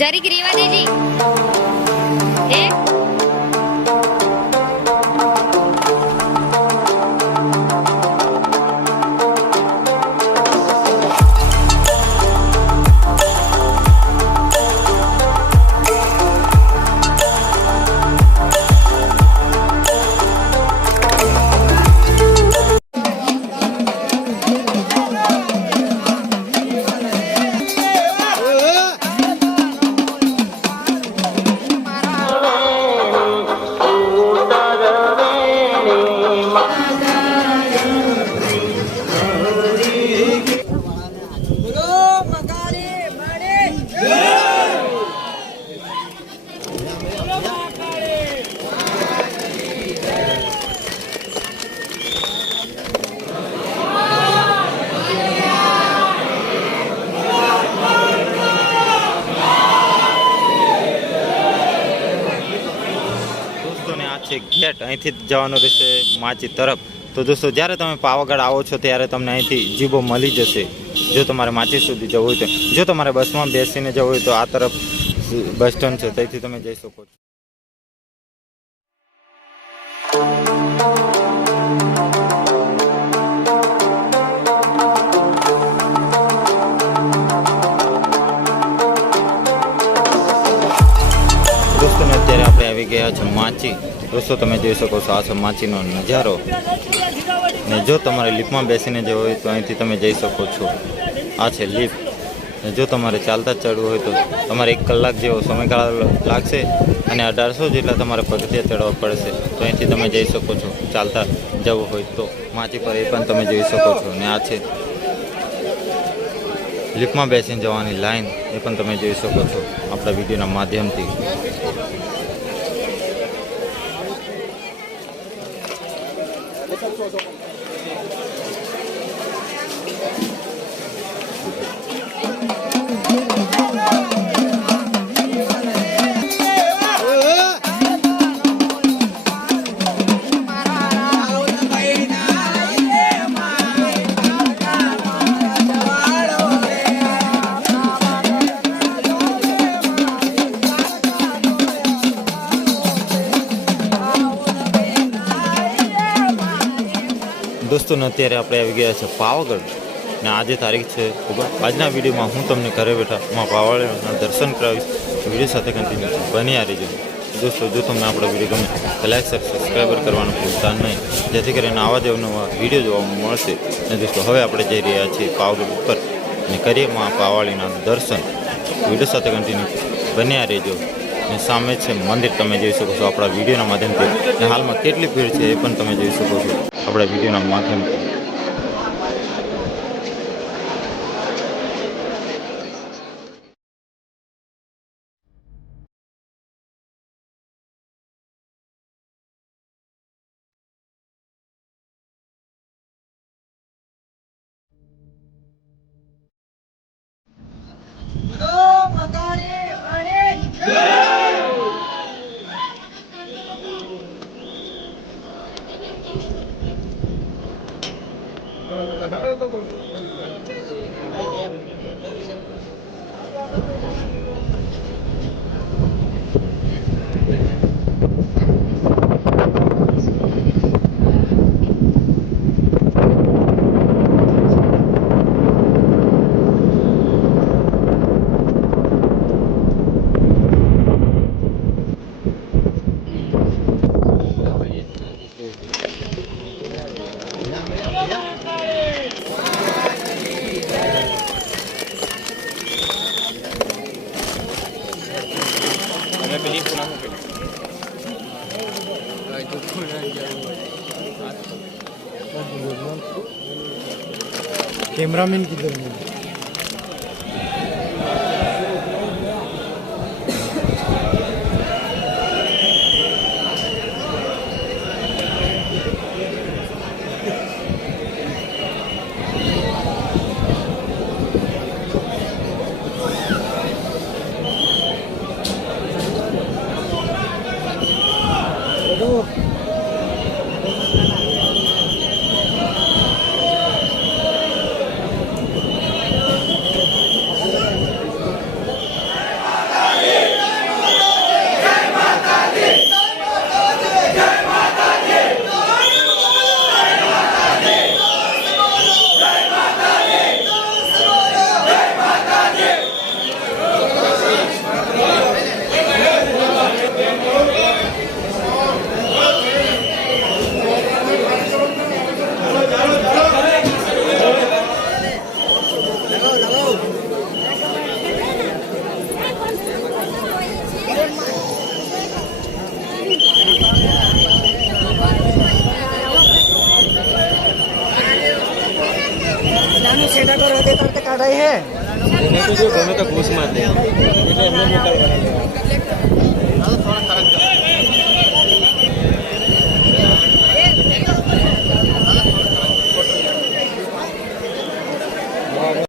જરીક રેવા દેજી હે ગેટ અહીંથી જવાનું રહેશે માચી તરફ. તો દોસ્તો, જ્યારે તમે પાવાગઢ આવો છો, ત્યારે તમને અહીંથી જીબો મળી જશે. જો તમારે માચી સુધી જવું હોય તો. જો તમારે બસમાં બેસીને જવું હોય તો આ તરફ બસ સ્ટેન્ડ છે, ત્યાંથી તમે જઈ શકો છો. દોસ્તોને અત્યારે આપણે આવી ગયા છે માચી દોસ્તો, તમે જોઈ શકો છો આ છે માચીનો નજારો. ને જો તમારે લિફ્ટમાં બેસીને જવું હોય તો અહીંથી તમે જઈ શકો છો. આ છે લિફ્ટ. જો તમારે ચાલતા ચડવું હોય તો તમારે એક કલાક જેવો સમયગાળો લાગશે અને અઢારસો જેટલા તમારે પગથિયા ચડવા પડશે. તો અહીંથી તમે જઈ શકો છો. ચાલતા જવું હોય તો. માચી પર એ પણ તમે જોઈ શકો છો. ને આ છે લિફ્ટમાં બેસીને જવાની લાઈન. એ પણ તમે જોઈ શકો છો આપણા વિડીયોના માધ્યમથી. 我再做做。દોસ્તોને અત્યારે આપણે આવી ગયા છે પાવાગઢ. ને આજે તારીખ છે ઓગણ આજના વિડીયોમાં હું તમને ઘરે બેઠા માં પાવાગઢના દર્શન કરાવીશ. વીડિયો સાથે કન્ટિન્યુ બની આ રહેજો દોસ્તો, જો તમને આપણો વીડિયો ગમે લાઈક સબસ્ક્રાઈબર કરવાનું ભૂલતા નહીં. જેથી કરીને આવા જ નવા વીડિયો જોવા મળશે. ને દોસ્તો, હવે આપણે જઈ રહ્યા છીએ પાવાગઢ ઉપર. અને કરીએ માં પાવાળીના દર્શન. વીડિયો સાથે કન્ટિન્યુ બન્યા રહેજો ને સામે છે મંદિર. તમે જોઈ શકો છો આપણા વિડીયોના માધ્યમથી. અને હાલમાં કેટલી ભીડ છે એ પણ તમે જોઈ શકો છો. આપણા વિડીયોના માધ્યમથી Thank you. মিলিয়ে প্রণাম ক্যামেরাম্যান কি ধরনের? જો ગમે